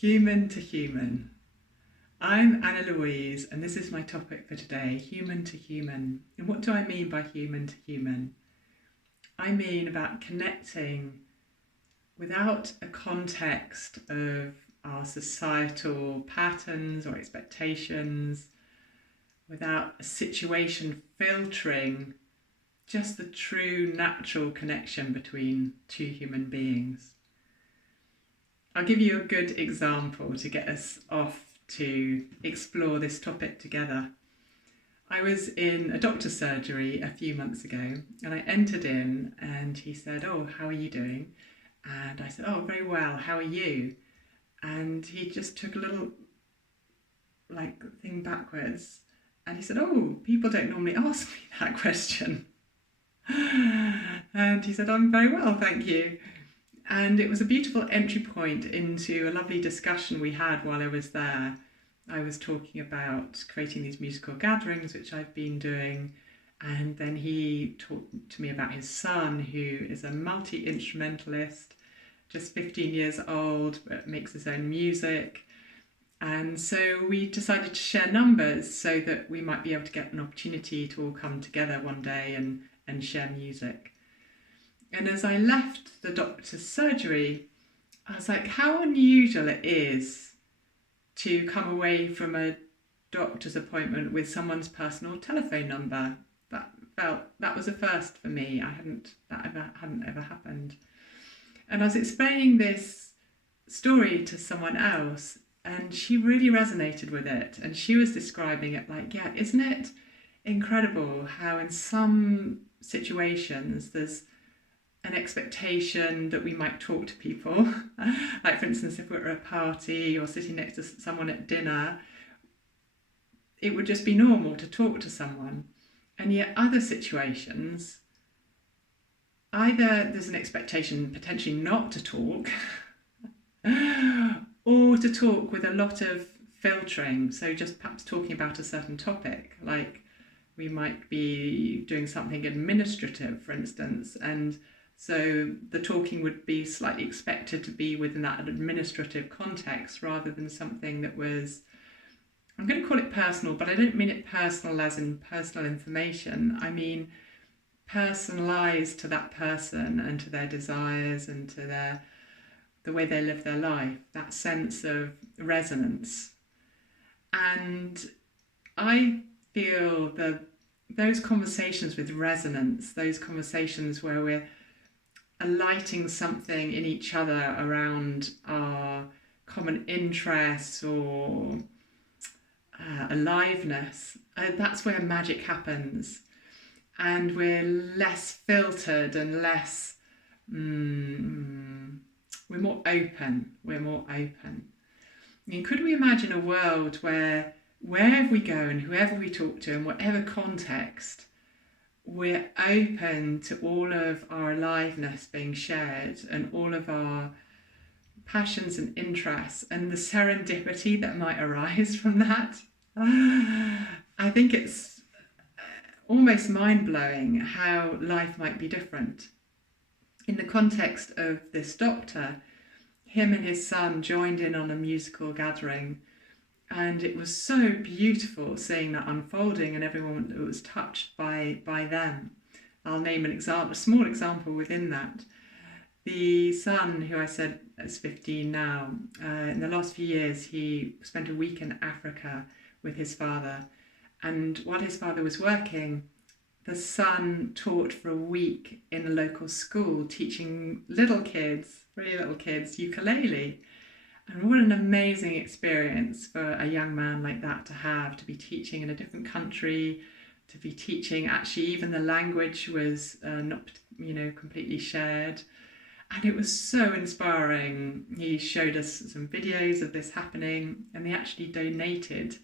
Human to human. I'm Annalouise, and this is my topic for today, human to human. And what do I mean by human to human? I mean about connecting without a context of our societal patterns or expectations, without a situation filtering just the true natural connection between two human beings. I'll give you a good example to get us off to explore this topic together. I was in a doctor's surgery a few months ago, and I entered in and he said, "Oh, how are you doing?" And I said, "Oh, very well, how are you?" And he just took a little thing backwards and he said, "Oh, people don't normally ask me that question." And he said, "I'm very well, thank you." And it was a beautiful entry point into a lovely discussion we had while I was there. I was talking about creating these musical gatherings, which I've been doing. And then he talked to me about his son, who is a multi-instrumentalist, just 15 years old, but makes his own music. And so we decided to share numbers so that we might be able to get an opportunity to all come together one day and share music. And as I left the doctor's surgery, I was like, how unusual it is to come away from a doctor's appointment with someone's personal telephone number. That was a first for me. That hadn't ever happened. And I was explaining this story to someone else, and she really resonated with it. And she was describing it like, yeah, isn't it incredible how in some situations there's an expectation that we might talk to people. Like, for instance, if we're at a party or sitting next to someone at dinner, it would just be normal to talk to someone. And yet other situations, either there's an expectation potentially not to talk or to talk with a lot of filtering. So just perhaps talking about a certain topic, like we might be doing something administrative, for instance, and so the talking would be slightly expected to be within that administrative context rather than something that was, I'm going to call it personal, but I don't mean it personal as in personal information. I mean personalised to that person and to their desires and to the way they live their life, that sense of resonance. And I feel that those conversations with resonance, those conversations where we're alighting something in each other around our common interests or aliveness, that's where magic happens. And we're less filtered and less, we're more open. I mean, could we imagine a world where wherever we go and whoever we talk to in whatever context, we're open to all of our aliveness being shared and all of our passions and interests and the serendipity that might arise from that? I think it's almost mind-blowing how life might be different. In the context of this doctor, him and his son joined in on a musical gathering, and it was so beautiful seeing that unfolding and everyone was touched by them. I'll name an example, a small example within that. The son, who I said is 15 now, in the last few years he spent a week in Africa with his father, and while his father was working, the son taught for a week in a local school, teaching little kids, really little kids, ukulele. And what an amazing experience for a young man like that to be teaching in a different country, to be teaching, actually even the language was not, completely shared. And it was so inspiring. He showed us some videos of this happening, and they actually donated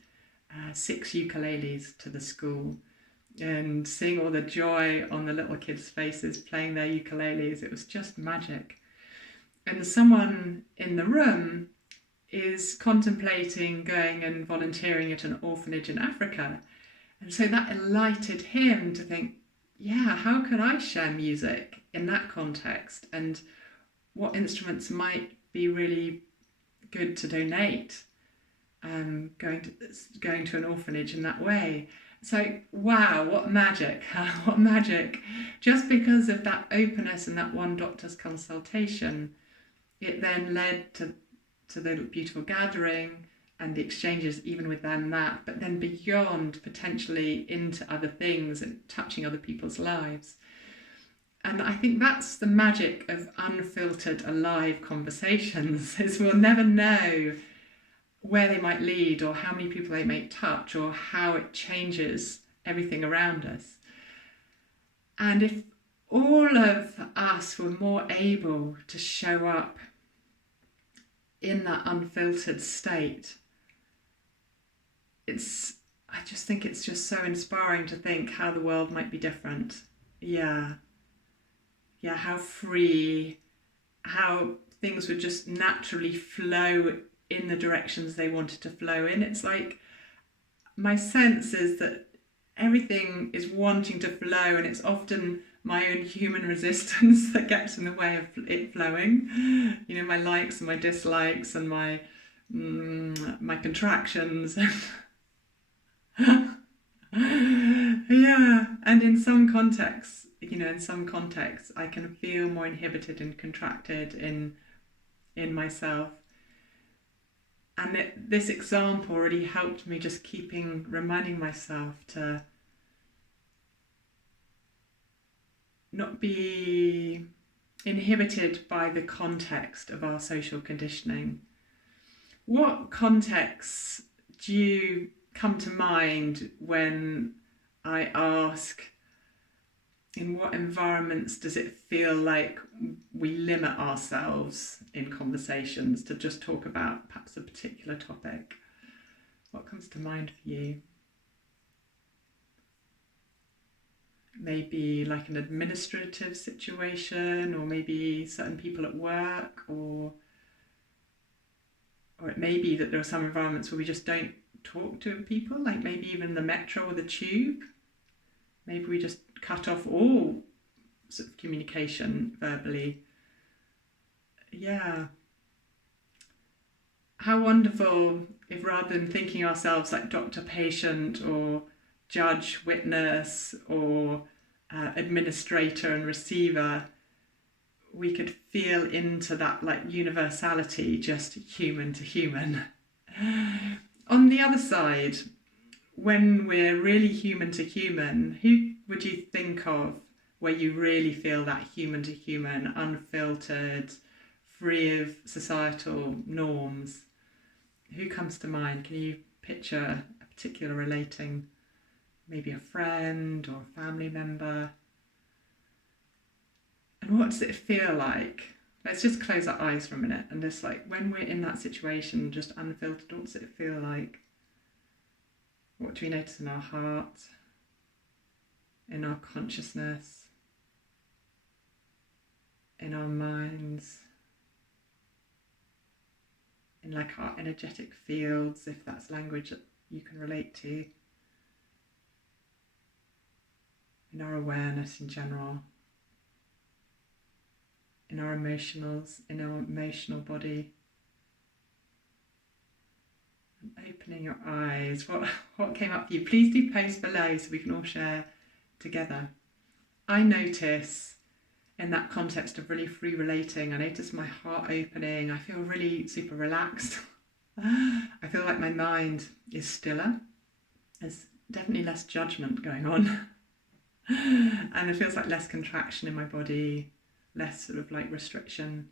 6 ukuleles to the school. And seeing all the joy on the little kids' faces playing their ukuleles, it was just magic. And someone in the room is contemplating going and volunteering at an orphanage in Africa. And so that enlightened him to think, yeah, how could I share music in that context? And what instruments might be really good to donate, going to an orphanage in that way. So, wow, what magic, what magic. Just because of that openness and that one doctor's consultation, it then led to the beautiful gathering and the exchanges even with them that, but then beyond potentially into other things and touching other people's lives. And I think that's the magic of unfiltered, alive conversations, is we'll never know where they might lead or how many people they may touch or how it changes everything around us. And if all of us were more able to show up in that unfiltered state, I just think it's just so inspiring to think how the world might be different. Yeah, how free, how things would just naturally flow in the directions they wanted to flow in. It's like, my sense is that everything is wanting to flow, and it's often my own human resistance that gets in the way of it flowing. You know, my likes and my dislikes and my contractions. Yeah, and in some contexts, I can feel more inhibited and contracted in myself. And this example really helped me just reminding myself to not be inhibited by the context of our social conditioning. What contexts do you come to mind when I ask, in what environments does it feel like we limit ourselves in conversations to just talk about perhaps a particular topic? What comes to mind for you? Maybe like an administrative situation, or maybe certain people at work, or it may be that there are some environments where we just don't talk to people, like maybe even the metro or the tube. Maybe we just cut off all sort of communication verbally. Yeah. How wonderful if, rather than thinking ourselves like doctor-patient or judge-witness or administrator and receiver, we could feel into that like universality, just human to human. On the other side, when we're really human to human, who would you think of where you really feel that human to human, unfiltered, free of societal norms? Who comes to mind? Can you picture a particular relating, maybe a friend or a family member? And what does it feel like? Let's just close our eyes for a minute and just like, when we're in that situation, just unfiltered, what does it feel like? What do we notice in our heart, in our consciousness, in our minds, in like our energetic fields, if that's language that you can relate to, in our awareness in general, in our emotional body? Opening your eyes, what came up for you? Please do post below so we can all share together. I notice in that context of really free relating, I notice my heart opening. I feel really super relaxed. I feel like my mind is stiller. There's definitely less judgment going on. And it feels like less contraction in my body, less sort of like restriction.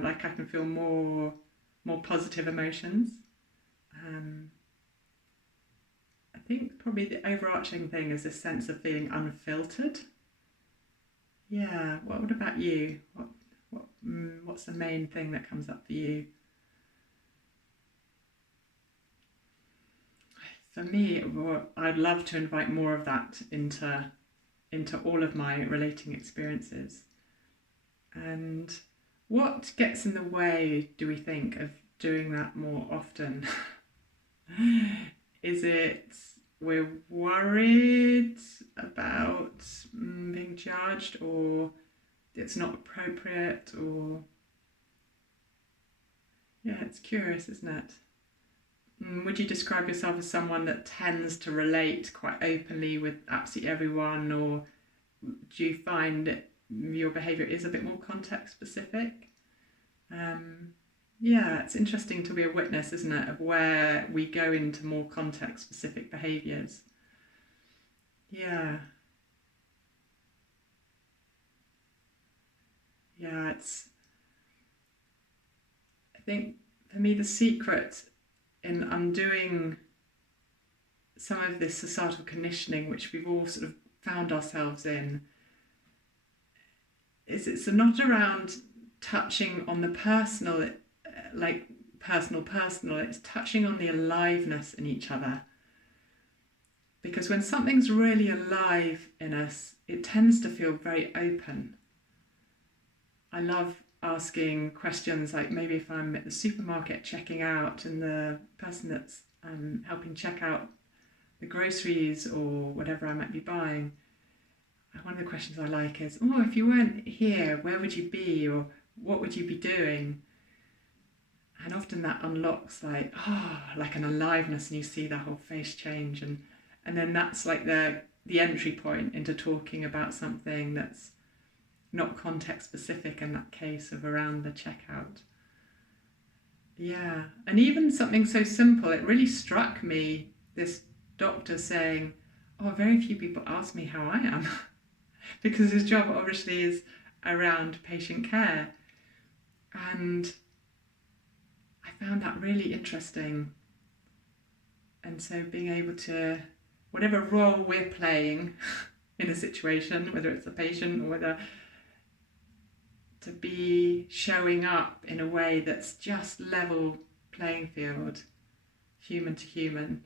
Like I can feel more positive emotions. I think probably the overarching thing is this sense of feeling unfiltered. Yeah, what about you? What's the main thing that comes up for you? For me, I'd love to invite more of that into all of my relating experiences. And what gets in the way, do we think, of doing that more often? Is it we're worried about being judged, or it's not appropriate, or it's curious, isn't it? Would you describe yourself as someone that tends to relate quite openly with absolutely everyone, or do you find that your behaviour is a bit more context specific? It's interesting to be a witness, isn't it, of where we go into more context specific behaviours. It's, I think for me, the secret in undoing some of this societal conditioning which we've all sort of found ourselves in is it's not around touching on the personal, like personal, it's touching on the aliveness in each other. Because when something's really alive in us, it tends to feel very open. I love asking questions like, maybe if I'm at the supermarket checking out and the person that's helping check out the groceries or whatever I might be buying, one of the questions I like is, if you weren't here, where would you be, or what would you be doing? And often that unlocks like an aliveness, and you see their whole face change, and then that's like the entry point into talking about something that's not context specific in that case of around the checkout. And even something so simple, it really struck me, this doctor saying, very few people ask me how I am because his job obviously is around patient care. And I found that really interesting. And so being able to, whatever role we're playing in a situation, whether it's a patient or whether to be showing up in a way that's just level playing field, human to human.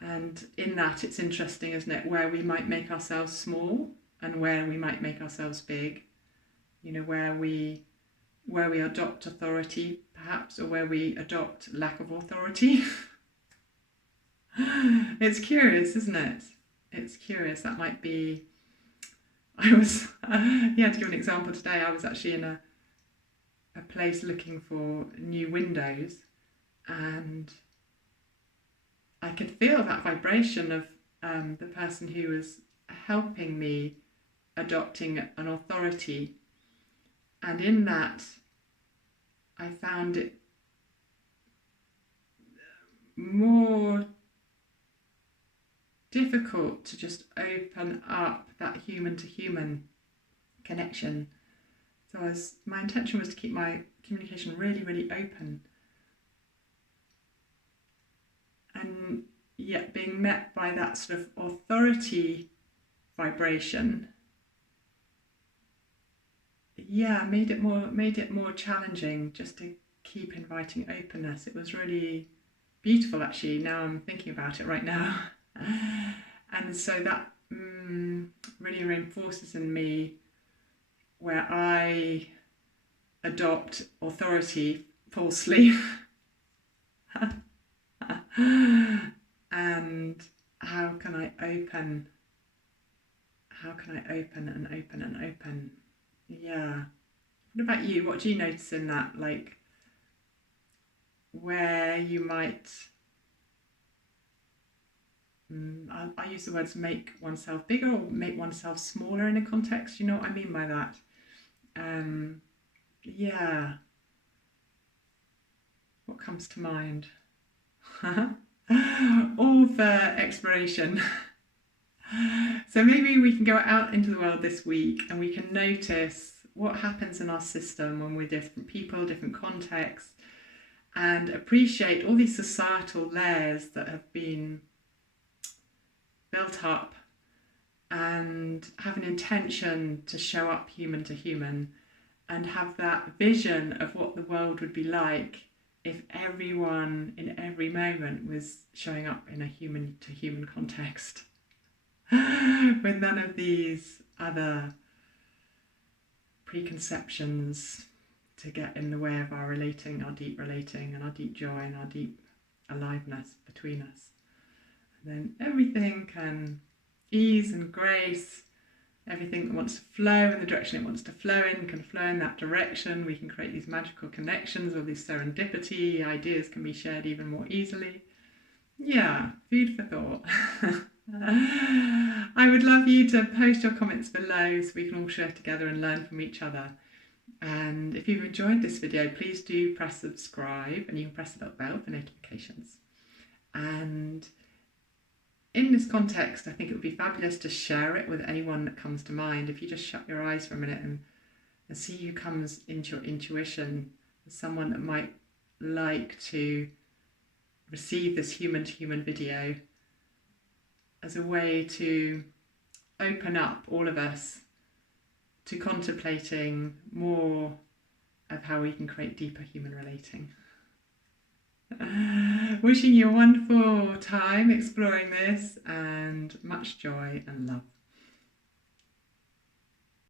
And in that, it's interesting, isn't it, where we might make ourselves small and where we might make ourselves big. Where we adopt authority, perhaps, or where we adopt lack of authority. It's curious, isn't it? It's curious. That might be... to give an example today, I was actually in a place looking for new windows, and I could feel that vibration of the person who was helping me adopting an authority. And in that, I found it more difficult to just open up that human to human connection. So my intention was to keep my communication really, really open. And yet being met by that sort of authority vibration, made it more challenging just to keep inviting openness. It was really beautiful, actually. Now I'm thinking about it right now. And so that really reinforces in me where I adopt authority falsely. And how can I open and open and open? What about you? What do you notice in that? Like, where you might... I use the words make oneself bigger or make oneself smaller in a context. You know what I mean by that? What comes to mind? All for exploration. So maybe we can go out into the world this week and we can notice what happens in our system when we're different people, different contexts, and appreciate all these societal layers that have been built up, and have an intention to show up human to human, and have that vision of what the world would be like if everyone in every moment was showing up in a human to human context with none of these other preconceptions to get in the way of our relating, our deep relating, and our deep joy and our deep aliveness between us. And then everything can ease and grace Everything that wants to flow in the direction it wants to flow in can flow in that direction. We can create these magical connections or this serendipity. Ideas can be shared even more easily. Yeah, food for thought. I would love you to post your comments below so we can all share together and learn from each other. And if you've enjoyed this video, please do press subscribe, and you can press the little bell for notifications. And in this context, I think it would be fabulous to share it with anyone that comes to mind. If you just shut your eyes for a minute and see who comes into your intuition, as someone that might like to receive this human-to-human video as a way to open up all of us to contemplating more of how we can create deeper human relating. Wishing you a wonderful time exploring this, and much joy and love.